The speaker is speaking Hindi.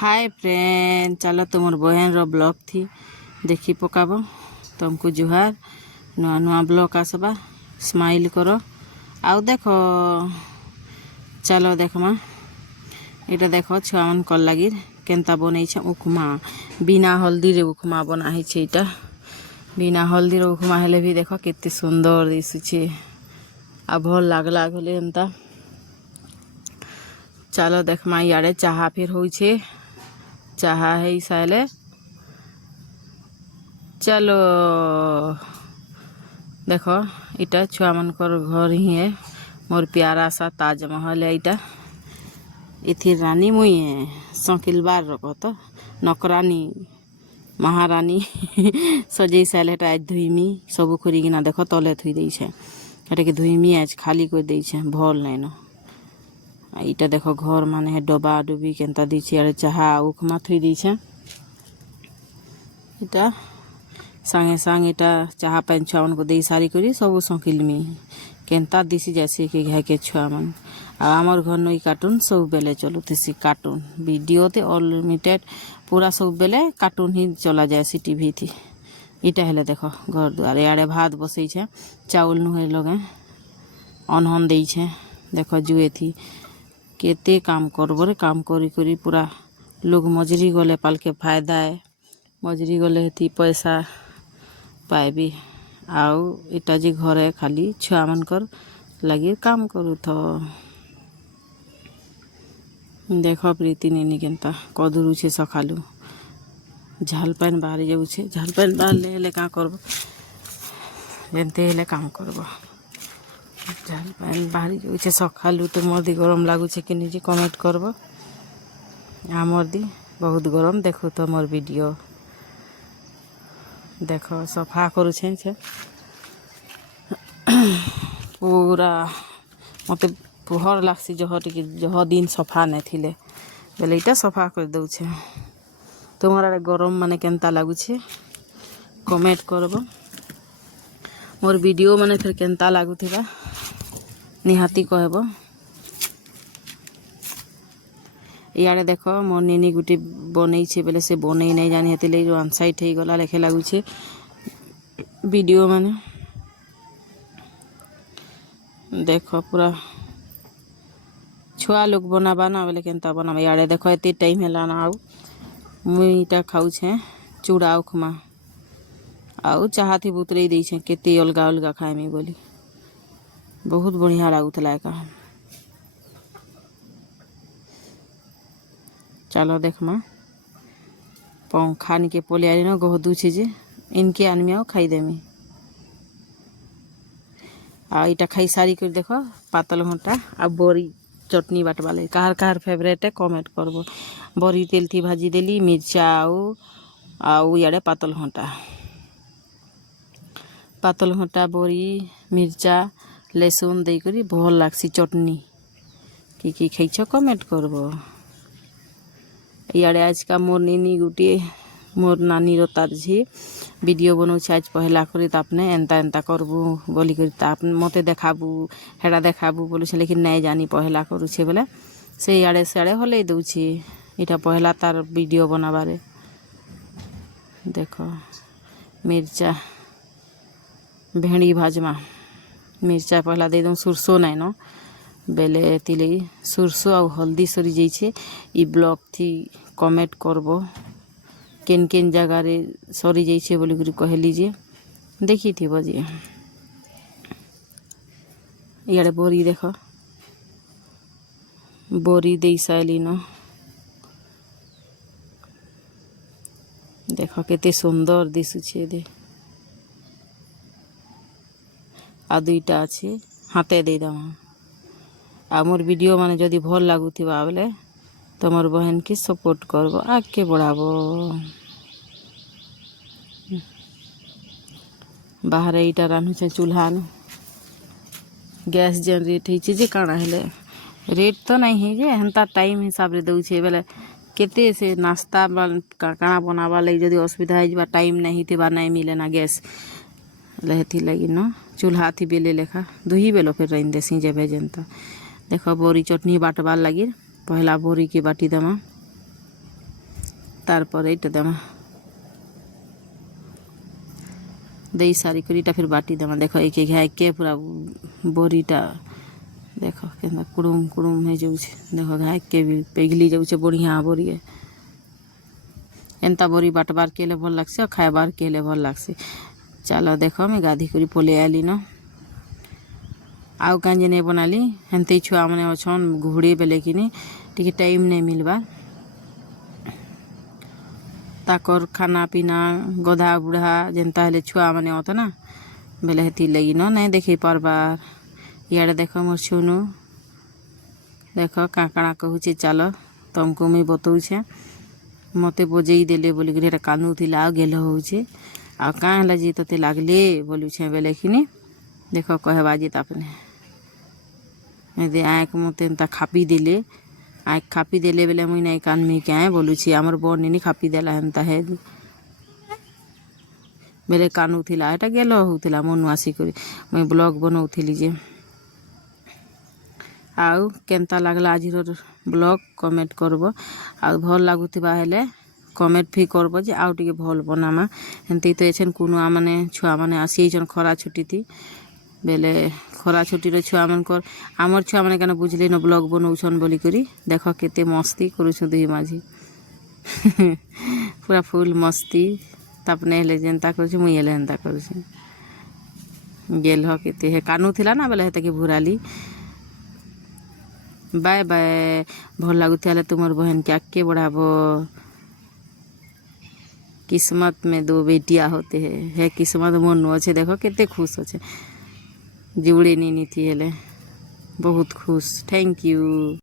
हाय फ्रेंड, चलो तुम बहन रो ब्लॉग थी देखी पकाब। तुमको जुहार नुआ नुआ ब्लॉग आसबा, स्माइल करो आउ देख। चलो देखमा इटा देख छुआ मन कल लगी केनता बनई उपमा बिना हल्दी रे उपमा बनाई छे। इटा बिना हल्दी रे उपमा हेले भी देख केते सुंदर दिसुछे आ भल लागला गले एंता। चलो देखमा इे चाहा फिर हो चाहा है साले। चलो देखो इटा छुआ मन कर घर ही है। मोर प्यारा सा ताजमहल है। इटा इथि रानी मुई है सकिलबार रखो तो नौकरानी महारानी सजे साले आज धुईमी सब खोरिकिना देख तले थुई दे के धुईमी आज खाली कर दे भल नहीं न। इटा देखो घर माने डबा डुबी केनता दीछे अरे चाहा उखमा थुई दीछे। इटा संगे संग इटा चाहा पान छुआ मन को दे सारी करी सब सकिलमी केनता दिसी जैसे कि घाय के छुआ मन। आमर घर नई कार्टून सब बेले चलुथेसी कार्टून वीडियो ते अनलिमिटेड पूरा सब बेले कार्टून ही चला जाए टीवी थी। इटा हेले देखो घर द्वार आड़े भात बसई छे चाउल नुहे लगे अनहन दे देखो जुए थी केते काम करबो रे। काम करी करी पूरा लोग मजरी गले पाल के फायदा है। मजरी गले थी पैसा पाएबी आउ इटा जी घरे खाली छुआ मन कर लगी काम करू तो देखो प्रीति नीनी केनता कदरू छे सखालू झाल पान बाहरी जाऊे। झाल पान बाहर ले का करब जेनते हेले काम करब। झाल पान बाहरी जाऊे सखालू तो मर्दी गरम लगुचे कि निजे कमेंट करब। आमर दी बहुत गरम देखो तो मोर वीडियो देखो सफा करुछे पूरा मत भर लागसी जह दिन सफा नहीं थिले बेले इटा सफा कर दउछे। तुम्हारा गरम माने केनता लगुछे कमेंट करब। मोर वीडियो माने फिर केनता लगुथिबा निहाती कहब। इे देख मोर नीनी गुटी बनई छे बेले से बनई नहीं जानी हेते ले वन साइड हो गला लेखे लगुछे वीडियो माने देखो पूरा छुआ लोग बनाबा ना बोले केनता बनाबा। इे देख एते टाइम है ना आउ मुई इटा खाऊ छे चूड़ा उपमा आउ चाहा थी बुतरई दे केते अलगा अलगा खाए में बोली बहुत बढ़िया लागुतला का। चलो देखमा पंखा निके पोलियारी न गहदू छे जे इनके आनमी आओ खाई देमी आ इटा खाई सारी कर देखो पातल घंटा आ बोरी चटनी बाटवाले कहार कहार फेवरेट है कमेंट करबो। बरी तेल थी भाजी देली मिर्चा आउ इे पातल घंटा बोरी मिर्चा लहसुन दे करी भल लागसी चटनी की खाइछ कमेंट करबो। इे आज का मोर नीनी गुटी मोर नानी रो तार झी वीडियो बनाऊे आज पहला करी तापने एंता एंता करबू बोली करी ताप मते देखाबू हेड़ा देखाबू बोलुछे लेकिन नहीं जानी पहला करुछे बोले से इे सियाड़े हल्ले दउछे। इटा पहला तार वीडियो बनाबारे देखो मिर्चा भेड़ी भाजमा मिर्चा पहला दे दूँ सुरसो नहीं न बेले तिले सुरसो आ हल्दी सरी जाइए। इ ब्लॉग थी कमेंट करबो केन केन जगह रे सरी जाइए बोली करी कह लीजिए देखी थी बजे। इे बोरी देख बोरी दे साइली न देख केते सुंदर दिसुछे दे आ दुईटा अच्छे हाथे दे दमा। आ मोर वीडियो माने जदि भल लागुथिबा बोले तो मोर बहन की सपोर्ट करबो आगे बढ़ाबो। बाहर इटा रान्धुछे चूल्हा न गैस जेन रेट है जे काଣା हेले रेट तो नहीं है जे हेन्ता टाइम हिसाब रे दउछे बेले केते से नाश्ता काଣା बनाबा लगी जदि असुविधा है टाइम नहीं थिबा नहीं मिले ना गैस लहती लगी न चूल्हा थी बेले लेखा दुही बेलो फिर रही देसी जेबे जनता देखो बोरी चटनी बाटवार लगी पहला बोरी के बाटी दमा तारपर एटा देमा देई सारी करीटा फिर बाटी देमा देख एक एक घाई के पूरा बोरीटा देख के कुड़ुम कुड़ुम हो जाऊे देख घाई के भी पिघली जाऊे बढ़िया बोरी है एंता बोरी बाटबार के भल लगसे खाएबार के भल लगसे चलो देख मैं गाधी करी पलि आली न आउ कांजे नहीं बनाली हेन्ते छुआ मैंने अच्छन घुड़े बेले कि टी टाइम नहीं मिलबा ताकर खाना पीना गधा बुढ़ा जेनता हेले छुआ मैंने अत ना बेले हेती लगी न नहीं देखी पारबार इे देख मोर छुनु देख का काଣା कहूचे चल तुमको मुई बतौछे मते बजेई देले बोली कि कांदुला आ गेल होचे आ काँ है जी तोते लागले बोलुछे बेले कि देख कहबा जी तापने आँख मत एंता खापी देले आँख खापी देले बेले मुई नहीं कानमी क्या बोलुछी आमर बनी खापी देला हेन्ता है बेले कानुला एटा गेल होता मन आसिक मुई ब्लॉग बनाऊली जे आउ केनता लागला आज ब्लॉग कमेंट करब आ भल लगुवा हेले कमेंट भी करब जे आउ टिके भल बनामा हेन्ते तो एछन कुनुआ माने छुआ माने आसीछन खरा छुट्टी थी बेले खरा छुट्टी छुआ मानकर आमर छुआ मैंने क्या बुझले न ब्लॉग बनाऊन बोली करी देख केते मस्ती करुछु दुई माझी पूरा फुल मस्ती तापने हेले जेनता करुछु मुई हेले हेन्ता करुछु गेल हो केते हे कानुला ना बेले हेते के भुराली बाय बाय भल लगुले तुमर बहन के आगे बढ़ाब किस्मत में दो बेटिया होते है किस्मत मन अच्छे देख केते खुश अच्छे जुड़े नी थी हेले बहुत खुश थैंक यू।